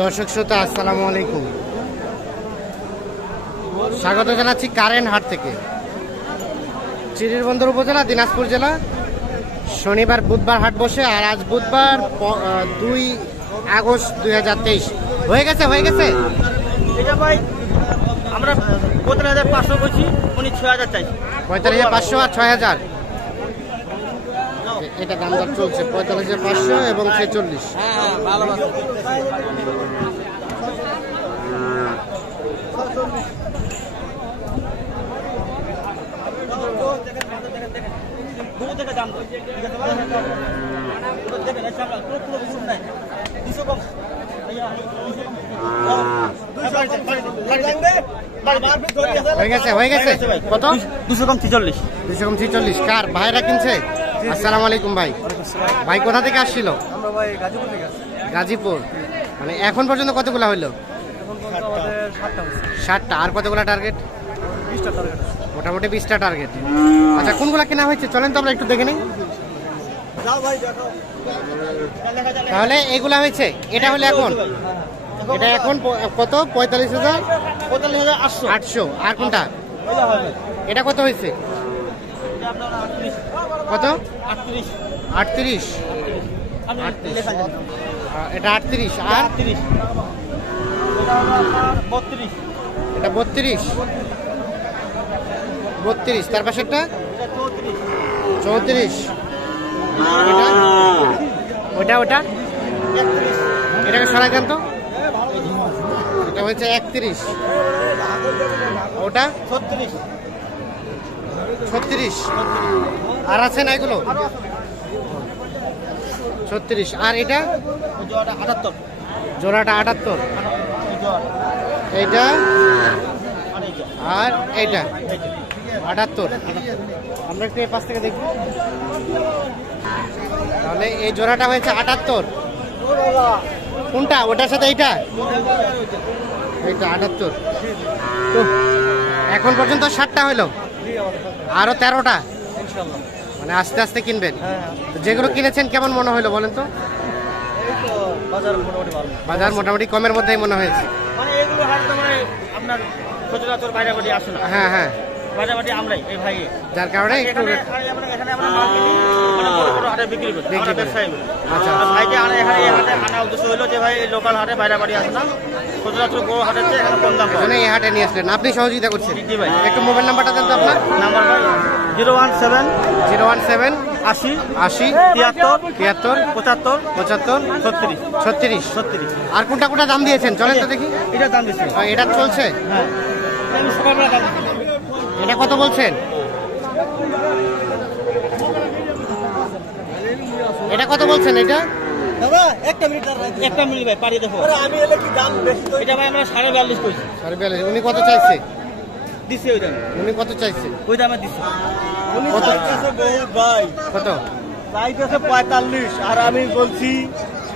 দর্শক শ্রোতা আসসালামু আলাইকুম, স্বাগত জানাচ্ছি কারেন্ট হাট থেকে। চিরিরবন্দর উপজেলা, দিনাজপুর জেলা। শনিবার বুধবার হাট বসে, আর আজ বুধবার 2 আগস্ট 2023। হয়ে গেছে এটা ভাই আমরা 45,500 বলছি, উনি 6,000 চাইছি। 45,500 আর 6,000 এটা দাম দর চলছে। 45,500 এবং 46। হয়ে গেছে কত? 200 কম 46। 200 কম 46। কার ভাইরা কিনছে? আসসালামু আলাইকুম ভাই। ভাই কোথা থেকে আসছিল? আমরা ভাই গাজীপুর থেকে আসছি। গাজীপুর। মানে এখন পর্যন্ত কতগুলা হইলো? 60টা। আর কতগুলা টার্গেট? 20টা টার্গেট। মোটামুটি 20টা টার্গেট। আচ্ছা, কোনগুলা কেনা হয়েছে চলেন তো আমরা একটু দেখে নিই। তাহলে এগুলা হয়েছে, এটা হলে এখন এটা এখন কত? 45,800। আর কোনটা? এটা কত হয়েছে? কত? 38। এটা 38। আর এটা 32। তার পাশে একটা 34। ওটা এটাকে সরাই দেন তো। এটা হচ্ছে 31। ওটা 36। আর আছে না এগুলো? 36। আর এটা জোড়াটা 78। এইটা আর এইটা 78। আমরা একটু এই পাশ থেকে দেখি। তাহলে এই জোড়াটা হয়েছে 78। কোনটা? ওটার সাথে এইটা 78। তো এখন পর্যন্ত 60টা হইলো, আরো 13টা। মানে আস্তে আস্তে কিনবেন। যেগুলো কিনেছেন কেমন মনে হইলো বলেন তো? বাজার মোটামুটি কমের মধ্যেই মনে হয়েছে। মানে এগুলো হাট মানে আপনার সচরাচর বাইরে বাড়ি আসে না। হ্যাঁ বাইরে বাড়ি আমরাই এই ভাই, যার কারণে একটু এখানে আমরা মাল কিনি, মানে বড় বড় হাটে বিক্রি করি আমরা ব্যবসায়ী। আচ্ছা, ভাইকে আনে এখানে এই হাটে আনা উদ্দেশ্য হলো যে ভাই এই লোকাল হাটে বাইরে বাড়ি আসে না, সচরাচর বড় হাটের চেয়ে এখানে কম দাম পাওয়া যায়। এই হাটে নিয়ে আসলেন, আপনি সহযোগিতা করছেন। জি ভাই। একটু মোবাইল নাম্বারটা দেন তো আপনার। নাম্বার 017 80 73 73 75 75 36। 36। আর কোনটা দাম দিয়েছেন চলেন তো দেখি। এটা দাম দিচ্ছি। এটা চলছে। হ্যাঁ, আমি সকালবেলা দাম দিচ্ছি। এটা কত বলছেন? এটা কত বলছেন? এটা দাদা একটা মিনিট ভাই পাঠিয়ে দেখো। আমি এলে কি দাম বেশি তো? এটা ভাই আমরা 42.5 কইছি। 42। উনি কত চাইছে? দিছে ওই দাম। উনি কত চাইছে? ওই দামে দিছে। উনি চাইছে বহুত ভাই। কত? চাইছে 45 আর আমি বলছি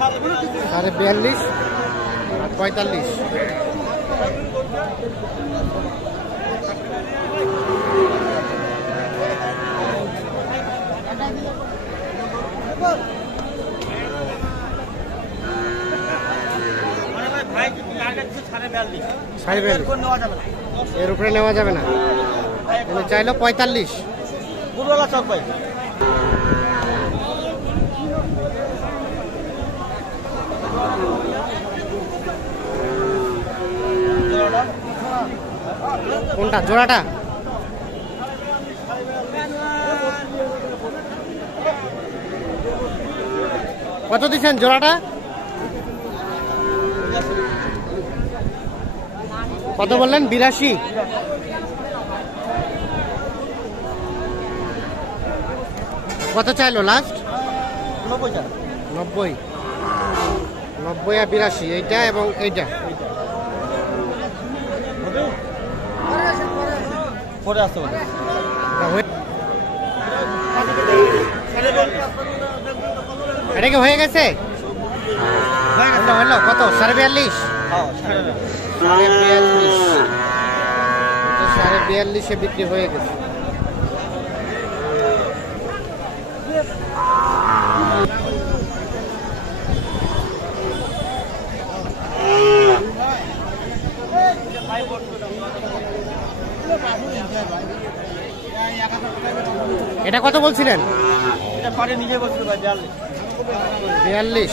42.5 আর 45। এর উপরে নেওয়া যাবে না। চাইলো 45। পুরোলা চক ভাই। কোনটা? জোড়াটা কত দিচ্ছেন? জোড়াটা কত বললেন? 82। কত চাইলো লাস্ট? 90 আর 82। এইটা এবং এইটা পরে আসতে পারে। এটা কি হয়ে গেছে? হলো কত? 42.5। 42.5 বিক্রি হয়ে গেছে। এটা কত বলছিলেন? এটা পারে নিজে বলছিল ভাই 42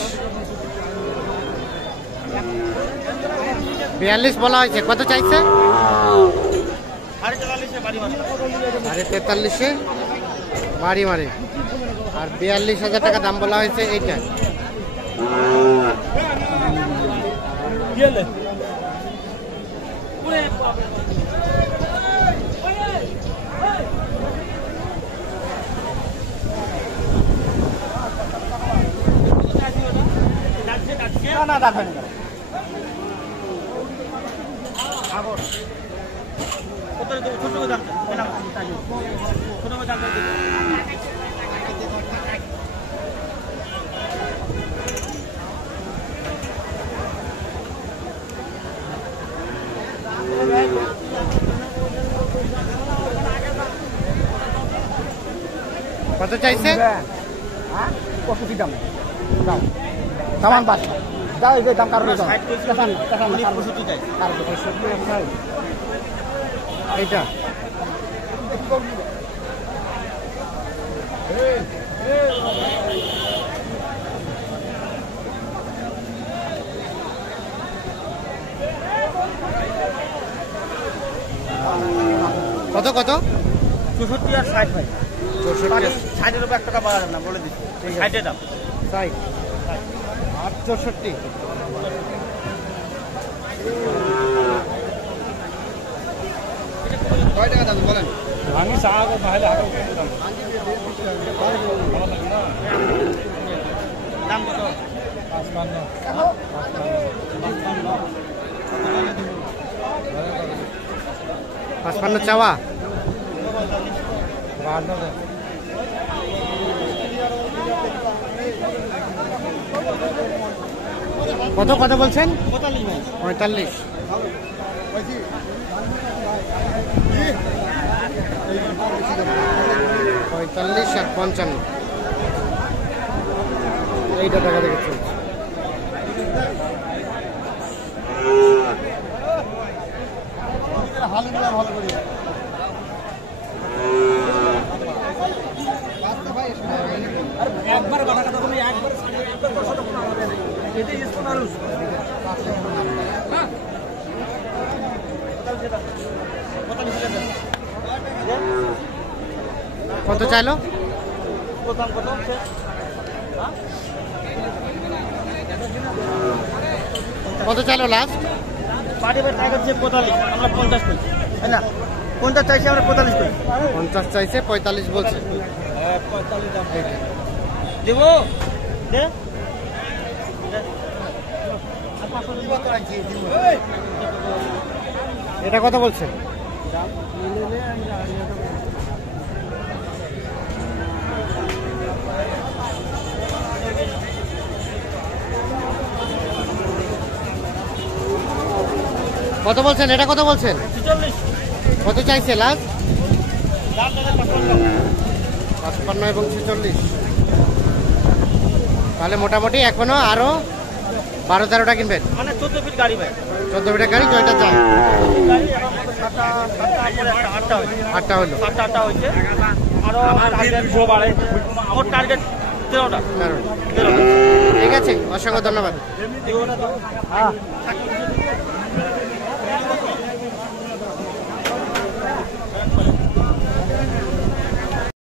42 বলা হয়েছে, কত চাইছে? 43 বাড়ি মারে। 43 বাড়ি মারে। আর 42,000 টাকা দাম বলা হয়েছে এইটা। না দেখেন ছোট কত চাইছে? কত কি দাম? দাম দামান বাস দাও এই দাম কারণ দাও এইটা কত কত? 64 আর 60 ভাই। 64 60-এর উপর 1 টাকা বাড়া যাবে না, বলে দিচ্ছি। 60-এর দাম 60 আর 64। কয় টাকা দাম বলেন? আমি চাহাবো তাহলে আরো দাম কত? 55 চাওয়া। কত কত বলছেন? 45 ভাই। 45। 45 আর 55 এইটা টাকা দেখে চলছে। একবার কথা কথা বলি একবার এটাই স্পট আলু কত চাইলো? দাম কত? কত চাইলো লাস্ট? বাড়ি ভাই টাকা হচ্ছে 45, আমরা 50 করি, তাই না? 50 চাইছি, আমরা 45 করি। 50 চাইছে, 45 বলছে। দেবো দে। এটা কত বলছে? কত বলছেন? এটা কত বলছেন? 46 কত চাইছে লাস্ট? দাম দাদা 55 এবং 46। তাহলে মোটামুটি এখনো আরো 12-13টা কিনবেন। মানে 14 ফিট গাড়ি ভাই। 14 ফিটের গাড়ি, জয়টা যায়। গাড়ি এখন 7টা হয়েছে। 8টা হলো। 7টা হয়েছে। আরো টার্গেট বাড়ে। আমার টার্গেট 13টা। ঠিক আছে, অসংখ্য ধন্যবাদ। দেবো না তো? হ্যাঁ।